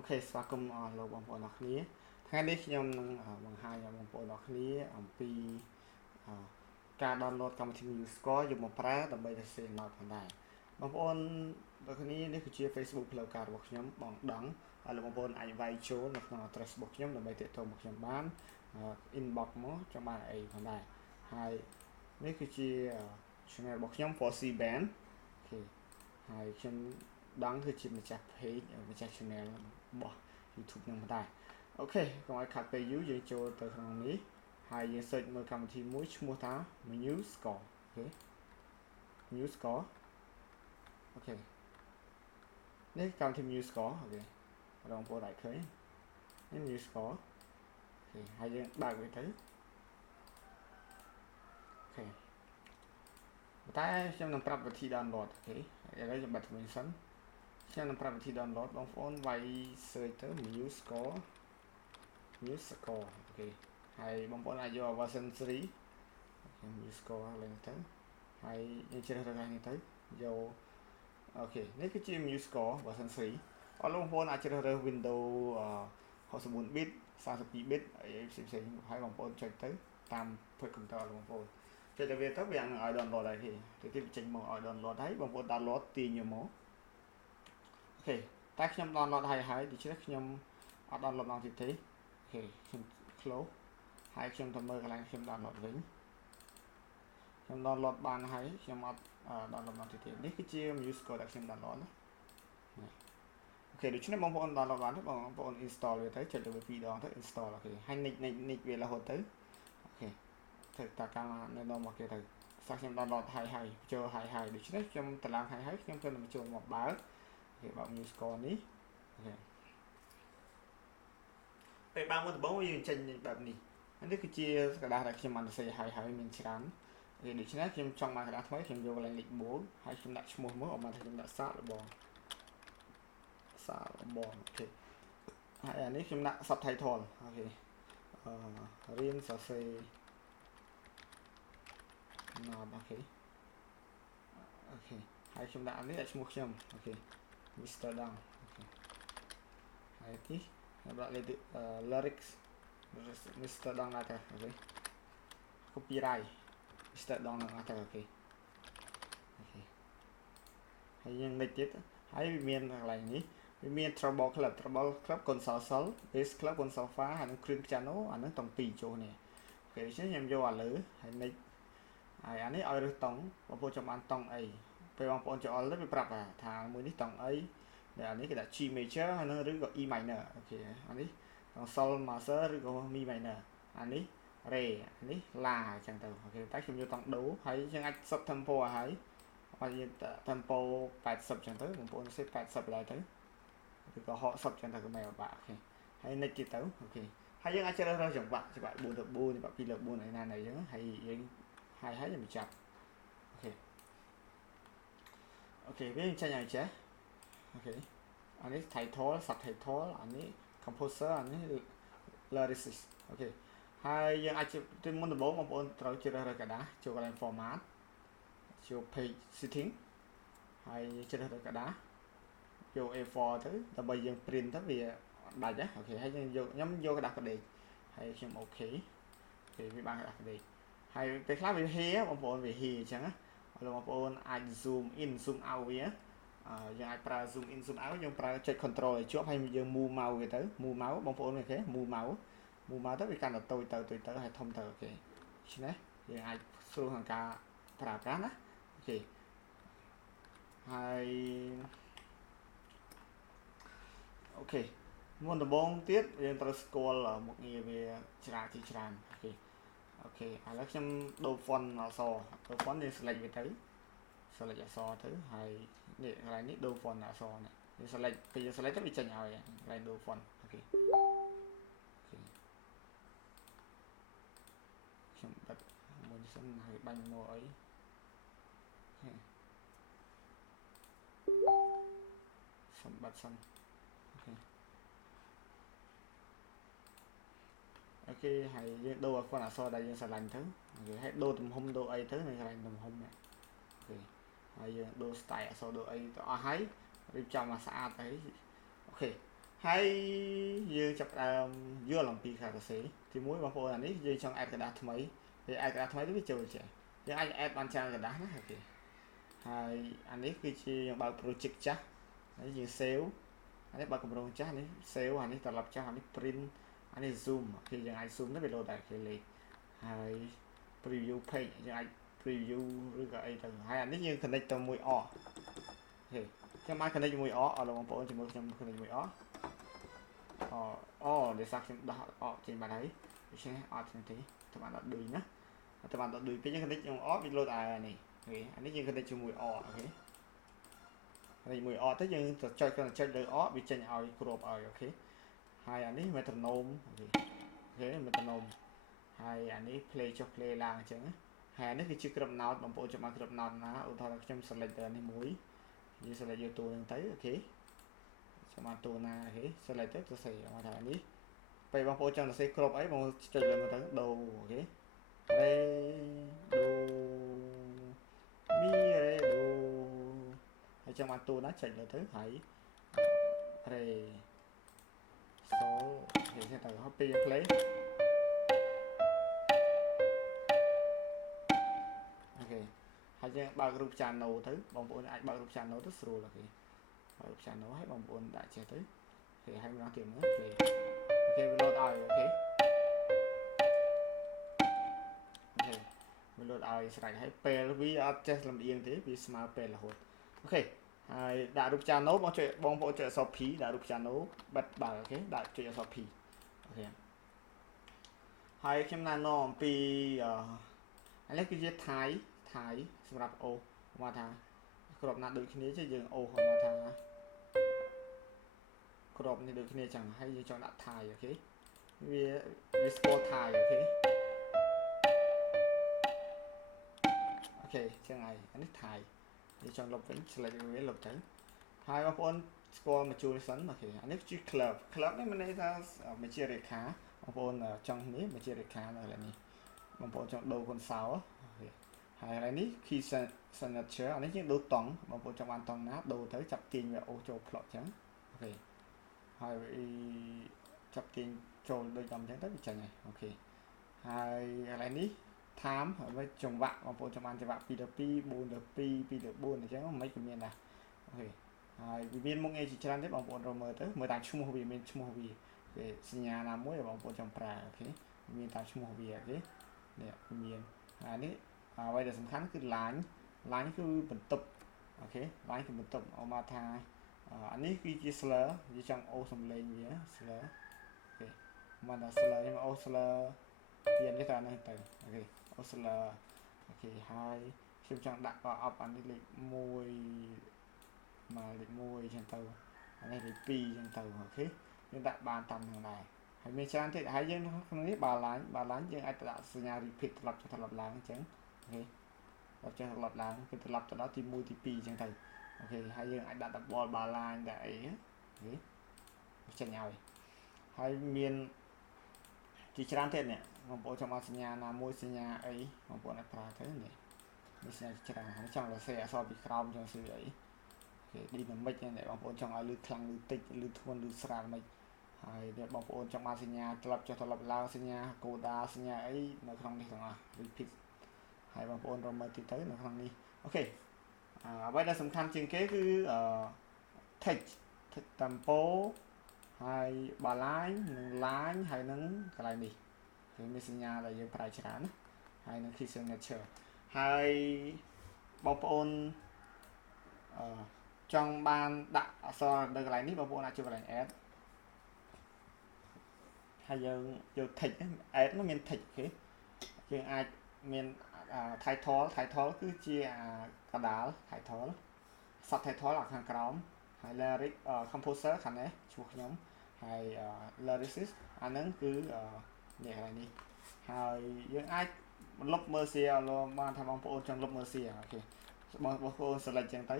Ok, xóa cùng lô bóng bộ nọc ní. Ngay đây nhóm nâng bằng hai bóng bộ nọc ní vìការ download កម្មវិធី Musescore យកមកប្រើដើម្បីទៅ save note ផងដែរបងប្អូនដូចគ្នានេះគឺជា Facebook ផ្លូវការរបស់ខ្ញុំបងដឹងហើយលោកបងប្អូនអាចវាយចូលនៅក្នុង address របស់ខ្ញុំដើម្បីទាក់ទងមកខ្ញុំបាន inbox មកចង់បានអីផងដែរហើយនេះគឺជា channel របស់ខ្ញុំ 4C band អូខេហើយខ្ញុំដឹងគឺជាម្ចាស់ page ម្ចាស់ channel របស់ YouTube ខ្ញុំផងដែរអូខេកុំឲ្យខាត់ពេលយូរយើងចូលទៅក្នុងនេះហើយយើង search មើលកម្មវិធីមួយឈ្មោះថា Musescore អូខេ Musescore អូខេនេះកម្មវិធី Musescore អូខេរងពោលដាក់ឃើញនេះ Musescore អូខេហើយយើងបើកវាទៅអូខេតែខ្ញុំនឹងប្រាប់វិធី download អូខេឥឡូវខ្ញុំបិទវាសិនខ្ញុំនឹងប្រាប់វិធី download បងប្អូនវាយ search ទៅ Musescore អូខេហើយបងប្អូនអាចយក version 3 Musescore ឡើងទៅហើយយើងជ្រើសរើសនេះទៅយកអូខេនេះគឺជា Musescore version 3អស់លោកបងប្អូនអាចជ្រើសរើស Windows 64 bit 32 bit អីផ្សេងៗហើយបងប្អូនចុចទៅតាមភេទកុំព្យូទ័ររបស់បងប្អូនចុចទៅវាទៅវានឹងឲ្យ download ហើយគេទៅចេញមកឲ្យ download ហើយបងប្អូន download ទាញយកមកអូខេតែខ្ញុំ download ហើយដូច្នេះខ្ញុំអត់ download មកទៀតទេអូខេខ្ញុំ close ហើយខ្ញុំទៅមើលកន្លែងខ្ញុំ download វិញខ្ញុំ download បានហើយខ្ញុំអត់ download មកទៀតទេនេះគឺជា Musescore ដែលខ្ញុំ download ណាអូខេដូច្នេះបងប្អូន download បានទេបងប្អូន install វាទៅចុចទៅវា2ដងទៅ install អូខេហើយនិចវារហូតទៅអូខេទៅតាកាលនៅដល់មកគេទៅសាខ្ញុំ download ហើយចូលហើយដូច្នេះខ្ញុំតម្លើងហើយខ្ញុំទៅនឹងចូលមកបើកអូខេបើក Musescore នេះអូខេពេលបើកមកដំបូងយើងចេញបែបនេះនេះគឺជាกระดาษដែលខ្ញុំបានសរសេរហើយមានច្រើនដូច្នេះខ្ញុំចង់មកกระดาษថ្មីខ្ញុំយកកន្លែងលេខ4ហើយខ្ញុំដាក់ឈ្មោះមកអត់មកខ្ញុំដាក់សាកលបងអូខេហើយអានេះខ្ញុំដាក់ subtitle អូខេរៀនសរសេរ note អូខេហើយខ្ញុំដាក់អានេះឈ្មោះខ្ញុំអូខេ Mr. Dong អូខេហើយនេះខ្ញុំដាក់ lyrics Mr. Dong ដាក់ទៅអូខេ copyright Mr. Dong ដាក់ទៅអូខេហើយយើងនិចទៀតហើយវាមានកន្លែងនេះវាមាន treble club console bass club console fa ហើយនឹងគ្រឿង piano អានឹងតំពីរចូលនេះអូខេដូច្នេះខ្ញុំយកអាលើហើយនិចហើយអានេះឲ្យរើសតង់បងប្អូនចាំបានតង់អីពេលបងប្អូនចូលទៅវាប្រាប់ថាមួយនេះតង់អីដែលអានេះគេដាក់ G major ហើយនឹងឬក៏ E minor អូខេអានេះតង់ sol major ឬក៏ Mi minor អានេះ re អានេះ la អញ្ចឹងទៅអូខេតែខ្ញុំយកតង់ដូហើយយើងអាច sub tempo ហើយហើយយើង tempo 80អញ្ចឹងទៅបងប្អូនសេត80ឡើងទៅឬក៏60អញ្ចឹងទៅក៏មិនបាក់អូខេហើយនិចទៀតទៅអូខេហើយយើងអាចជ្រើសរើសចង្វាក់4/4ចង្វាក់2/4អីណាអញ្ចឹងហើយយើងហើយយើងបញ្ចប់អូខេវាចេញឲ្យចេះអូខេអានេះ title subtitle អានេះ composer អានេះ lyricist អូខេហើយយើងអាចទៅមុនដំបូងបងប្អូនត្រូវជ្រើសរើសกระดาษចូលកន្លែង format ចូល page setting ហើយជ្រើសរើសกระดาษយក A4 ទៅដើម្បីយើង print ទៅវាដាច់ណាអូខេហើយយើងយកខ្ញុំយកกระดาษកដេកហើយខ្ញុំអូខេវាបានកระดาษកដេកហើយពេលខ្លះវាហៀបងប្អូនវាហៀអញ្ចឹងណាបងប្អូនអាច zoom in zoom out វាយើងអាចប្រើ zoom in zoom out យើងប្រើចុច control ឲ្យជាប់ហើយយើង move mouse វាទៅ move mouse បងប្អូនអូខេ move mouse ទៅវាកាន់តែតូចទៅហើយធំទៅអូខេដូច្នេះយើងអាចស្រួលក្នុងការប្រើប្រាស់ណាអូខេហើយអូខេមុនដំបូងទៀតយើងត្រូវស្គាល់មុខងារវាច្រើនអូខេឥឡូវខ្ញុំដូរ font អក្សរដូរ font យើង select វាទៅ select អក្សរទៅហើយនេះកន្លែងនេះដូរ font អក្សរនេះយើង select ពេលយើង select ទៅវាចេញឲ្យកន្លែងដូរ font អូខេខ្ញុំបិទមួយសិនហើយបាញ់មកអីខ្ញុំបិទសិនអូខេហើយយើងដូរឲ្យ font អក្សរដែលយើងស្រឡាញ់ទៅអូខេហើយដូរទំហំដូរអីទៅនៅកន្លែងទំហំនេះអូខេហើយយើងដូរ style អក្សរដូរអីទៅអស់ហើយរៀបចំមកស្អាតហើយអូខេ ហើយយើងចាប់យល់អំពីការសរសេរទីមួយបងប្អូនអានេះយើងចង់អាត់กระดาษថ្មីពេលអាត់กระดาษថ្មីទៅវាចូលចេះយើងអាចអាត់បានច្រើនกระดาษណាអូខេហើយអានេះគឺជាយើងបើក project ចាស់ហើយយើង save អានេះបើកកម្រងចាស់នេះ save អានេះត្រឡប់ចាស់អានេះ print អានេះ zoom អូខេយើងអាច zoom ទៅវាលោតតែគេលេខហើយ preview page យើងអាច preview ឬក៏អីទៅហើយអានេះយើង connect ទៅមួយ អូខេខ្ញុំអាច connect ជាមួយ អស់លោកបងប្អូនជាមួយខ្ញុំ connect ជាមួយ để saoខ្ញុំដោះចេញបាត់ហើយដូច្នេះអត់ទេតែបានដល់2ណាតែបានដល់2ពេលយើង connect ជាមួយ វាលោតអានេះអូខេអានេះយើង connect ជាមួយ អូខេហើយមួយ ទៅយើងទៅចុចលើ វាចេញឲ្យគ្រប់ឲ្យអូខេហើយអានេះ metronome អូខេ metronome ហើយអានេះ play ចុះ play ឡើងអញ្ចឹងហើយអានេះគឺជា crop note បងប្អូនចាំបាន crop note ណាឧទាហរណ៍ខ្ញុំ select ទៅនេះមួយយើង select យកតួនឹងទៅអូខេចាំបានតួណាអូខេ select ទៅសរសេរមកថានេះពេលបងប្អូនចង់សរសេរគ្រប់អីបងចុចលើមកទៅដូអូខេ ré do mi ré do ហើយចាំបានតួណាចុចលើទៅហើយ ré sol អូខេទៅហើយពេលយើង play អូខេហើយយើងបើករូប channel ទៅបងប្អូនអាចបើករូប channel ទៅស្រួលអូខេបើក channel ឲ្យបងប្អូនដាក់ចេះទៅអូខេហើយម្ដងទៀតមើលអូខេវាលោតឲ្យអូខេវាលោតឲ្យស្រេចហើយពេលវាអត់ចេះលំអៀងទេវាស្មើពេលរហូតអូខេហើយដាក់រូប channel បងប្អូនចុចអក្សរ P ដាក់រូប channel បិទបើអូខេដាក់ចុចអក្សរ P អូខេហើយខ្ញុំណែនាំអំពីអានេះគឺជា ថៃសម្រាប់អូមកថាក្របណាដូចគ្នាchứយើងអូមកថាក្របនេះដូចគ្នាចឹងហើយយើងចង់ដាក់ថៃអូខេវាស្គាល់ថៃអូខេអូខេចឹងហើយអានេះថៃយើងចង់លុបវិញ select វាលុបទៅហើយបងប្អូនស្គាល់មកជួលសិនអូខេអានេះជា club នេះមានន័យថាមកជារេខាបងប្អូនចង់នេះមកជារេខានៅកន្លែងនេះបងប្អូនចង់ដូរ console ហើយកន្លែងនេះ key signature អានេះយើងដូរតង់បងប្អូនចង់បានតង់ណាដូរទៅចាប់ទាញវាអូសចូល plot ចឹងអូខេហើយចាប់ទាញចូលដូចតាមចឹងទៅវាចេញហើយអូខេហើយកន្លែងនេះ time ហើយចង្វាក់បងប្អូនចង់បានចង្វាក់ 2 ទៅ 2 4 ទៅ 2 2 ទៅ 4 អញ្ចឹងមិនក៏មានដែរអូខេហើយវាមានមុខងារជាច្រើនទេបងប្អូនរកមើលទៅមើលតាមឈ្មោះវាមានឈ្មោះវាសញ្ញាណាមួយបងប្អូនចង់ប្រើអូខេមានតាមឈ្មោះវាអូខេនេះមានហើយនេះអ្វីដែលសំខាន់គឺ line គឺបន្ទប់អូខេ line គឺបន្ទប់អមថាអានេះគឺជា slur វាចង់អូសសំឡេងវា slur អូខេមកដល់ slur ខ្ញុំអូស slur ទៀតនេះទៅអានេះទៅអូខេអូស slur អូខេហើយខ្ញុំចង់ដាក់ក៏អប់អានេះលេខ1មកលេខ1ចឹងទៅអានេះលេខ2ចឹងទៅអូខេយើងដាក់បានតាមនឹងដែរហើយមានច្រើនទៀតហើយយើងក្នុងនេះ balance យើងអាចដាក់សញ្ញា repeat ត្រឡប់ឡើងអញ្ចឹងអូខេត្រឡប់ឡើងគឺត្រឡប់ទៅដល់ទី1ទី2អញ្ចឹងទៅអូខេហើយយើងអាចដាក់ double balance ដាក់អីអូខេចេញឲ្យហើយមានជាច្រើនទៀតនេះបងប្អូនចង់បានសញ្ញាណាមួយសញ្ញាអីបងប្អូនអាចប្រើទៅនេះមានសញ្ញាច្រើនហើយចង់សរសេរអក្សរពីក្រោមចង់សរសេរអីអូខេ dynamic នេះបងប្អូនចង់ឲ្យលឺខ្លាំងលឺតិចលឺធ្ងន់លឺស្រាលមិនហើយបងប្អូនចង់បានសញ្ញាត្រឡប់ចុះត្រឡប់ឡើងសញ្ញា coda សញ្ញាអីនៅក្នុងនេះទាំងអស់ repeat ហើយបងប្អូនរកមើលទីទៅនៅក្នុងនេះអូខេអ្វីដែលសំខាន់ជាងគេគឺ text tempo ហើយ balance និង line ហើយនឹងកន្លែងនេះគឺមានសញ្ញាដែលយើងប្រើច្រើនណាហើយនឹង key signature ហើយបងប្អូនចង់បានដាក់អក្សរនៅកន្លែងនេះបងប្អូនអាចចូលកន្លែង add ហើយយើងយក text add នោះមាន text អូខេយើងអាចមានtitle គឺជាកដាល title subtitle ខាងក្រោមហើយ lyric composer ខាងនេះឈ្មោះខ្ញុំហើយ lyricist អាហ្នឹងគឺនេះកន្លែងនេះហើយយើងអាចលុប mercy មកថាបងប្អូនចង់លុប mercy អូខេបងប្អូន select ចឹងទៅ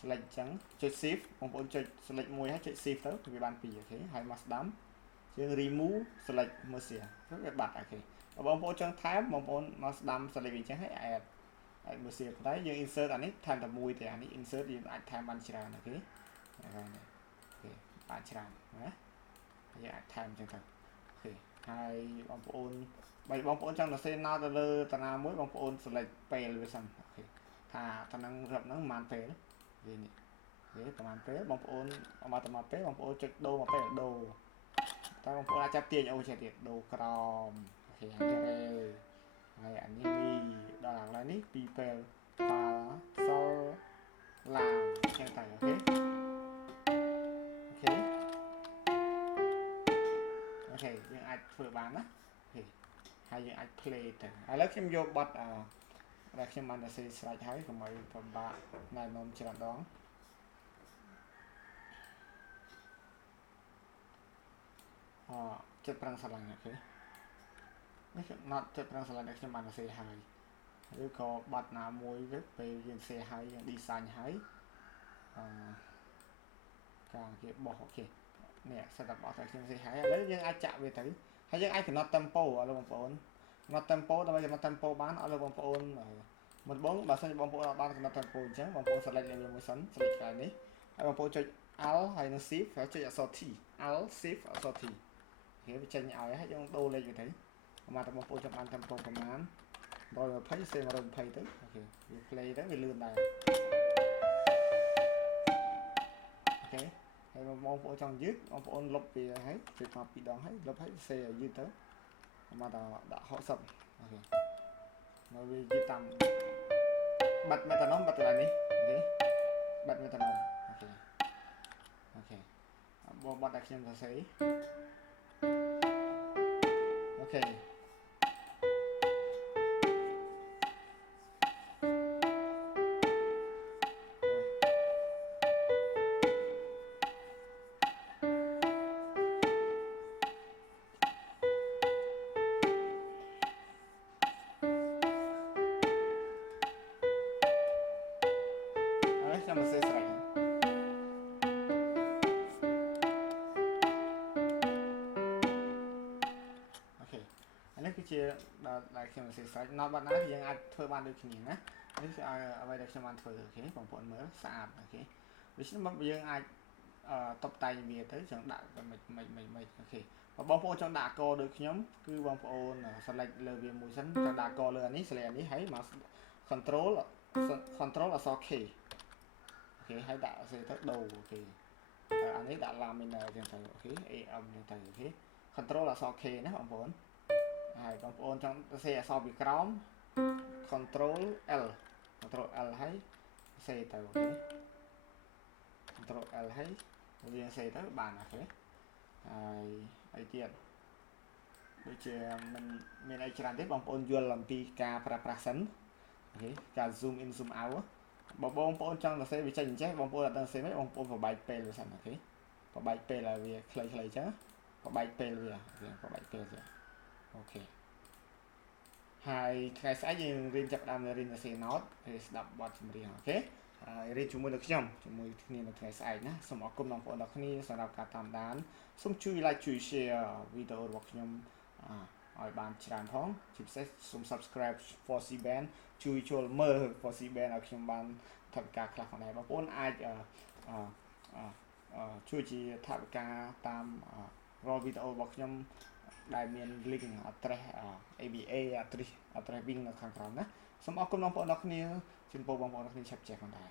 select ចឹងចុច shift បងប្អូនចុច select មួយហើយចុច shift ទៅវាបាន2អូខេហើយមកស្ដាំយើង remove select mercy វាបាត់អូខេបងប្អូនចង់ថែមបងប្អូនមកស្ដាំ select វាចឹងហើយ add mercy តែយើង insert អានេះថែមតែមួយទេអានេះ insert យើងអាចថែមបានច្រើនអូខេអូខេអាច បានច្រើនណាយើងអាចថែមចឹងទៅអូខេហើយបងប្អូនបើបងប្អូនចង់សរសេរណោតទៅលើតារាមួយបងប្អូន select ពេលវាសិនអូខេថាតានឹងរឹបហ្នឹងប្រហែលពេលវានេះវាប្រហែលពេលបងប្អូនមកតែមកពេលបងប្អូនចុចដូរមកពេលដូរតែបងប្អូនអាចចាប់ទាញអូចេះទៀតដូរក្រមអូខេហើយអានេះមីដល់កន្លែងនេះពីពេលផាសលឡាចឹងទៅអូខេយើងអាចធ្វើបានណាហើយយើងអាច play ទៅឥឡូវខ្ញុំយកបទដែលខ្ញុំបានសរសេរស្រេចហើយកុំឲ្យពិបាកណែនាំច្រើនដងចិត្តប្រាំងស្រឡាញ់អូខេនេះគឺ not ចិត្តប្រាំងស្រឡាញ់ដែលខ្ញុំបានសរសេរហើយឬក៏បទណាមួយទៅពេលយើងសរសេរហើយយើង design ហើយការគេបោះអូខេនេះសិតតែបោះតែខ្ញុំសរសេរហើយឥឡូវយើងអាចចាក់វាទៅហើយយើងអាចកំណត់ tempo អរលោកបងប្អូនកំណត់ tempo ដើម្បីកំណត់ tempo បានអរលោកបងប្អូនមុនបងបើសិនជាបងប្អូនអត់បានកំណត់ tempo អញ្ចឹងបងប្អូន select លេខមួយសិន select កន្លែងនេះហើយបងប្អូនចុច Alt ហើយនឹង Shift ហើយចុចអក្សរ T Alt Shift អក្សរ T គេវាចេញឲ្យហើយយើងដូរលេខវាទៅមកតែបងប្អូនចាំបាន tempo ប្រហែល120សេ120ទៅអូខេវា play ទៅវាលឿនដែរអូខេហើយបងប្អូនចង់យឺតបងប្អូនលុបវាហើយចុចមក2ដងហើយលុបហើយសេឲ្យយឺតទៅមកដល់ដាក់60អូខេមកវាយឺតតាមបាត់មេតាណូមបាត់កន្លែងនេះអូខេបាត់មេតាណូមអូខេបងបាត់ដែលខ្ញុំសរសេរអូខេខ្ញុំសរសេរស្រេចអូខេអានេះគឺជាដែលខ្ញុំសរសេរស្រេចណោតបាត់ណាយើងអាចធ្វើបានដូចគ្នាណានេះគឺអ្វីដែលខ្ញុំបានធ្វើអូខេបងប្អូនមើលស្អាតអូខេដូច្នេះមកយើងអាចតុបតែងវាទៅចង់ដាក់មិនអូខេបងប្អូនចង់ដាក់កដូចខ្ញុំគឺបងប្អូន select លើវាមួយសិនចង់ដាក់កលើអានេះ select អានេះហើយមក control អក្សរ Kអូខេហើយដាក់សេទៅដូរអូខេហើយអានេះដាក់ laminar ចឹងទៅអូខេ AM ចឹងទៅអូខេ control អក្សរ K ណាបងប្អូនហើយបងប្អូនចង់សរសេរអក្សរពីក្រោម control L ហើយសេទៅអូខេ control L ហើយយើងសេទៅបានអូខេហើយអីទៀតដូចជាមិនមានអីច្រើនទេបងប្អូនយល់អំពីការប្រើប្រាស់សិនអូខេការ zoom in zoom outបងប្អូនចង់សរសេរវាចេញអញ្ចឹងបងប្អូនអត់ដឹងសរសេរមិនបងប្អូនប្របែកពេលវាសិនអូខេប្របែកពេលឲ្យវាខ្លីៗអញ្ចឹងប្របែកពេលវាប្របែកពេលចឹងអូខេហើយថ្ងៃស្អែកយើងរៀនចាប់ដើមរៀនសរសេរ note ហើយស្ដាប់បទចម្រៀងអូខេហើយរៀនជាមួយនឹងខ្ញុំជាមួយគ្នានៅថ្ងៃស្អែកណាសូមអរគុណបងប្អូនទាំងគ្នាសម្រាប់ការតាមដានសូមជួយ like ជួយ share វីដេអូរបស់ខ្ញុំឲ្យបានច្រើនផងជាពិសេសសូម subscribe for C band ជួយចូលមើល for C band ឲ្យខ្ញុំបានថវិកាខ្លះផងដែរបងប្អូនអាចជួយជាថវិកាតាមរាល់វីដេអូរបស់ខ្ញុំដែលមាន link address ABA address wing នៅខាងក្រោមណាសូមអរគុណបងប្អូនទាំងគ្នាជូនពរបងប្អូនទាំងគ្នាឆាប់ចេះផងដែរ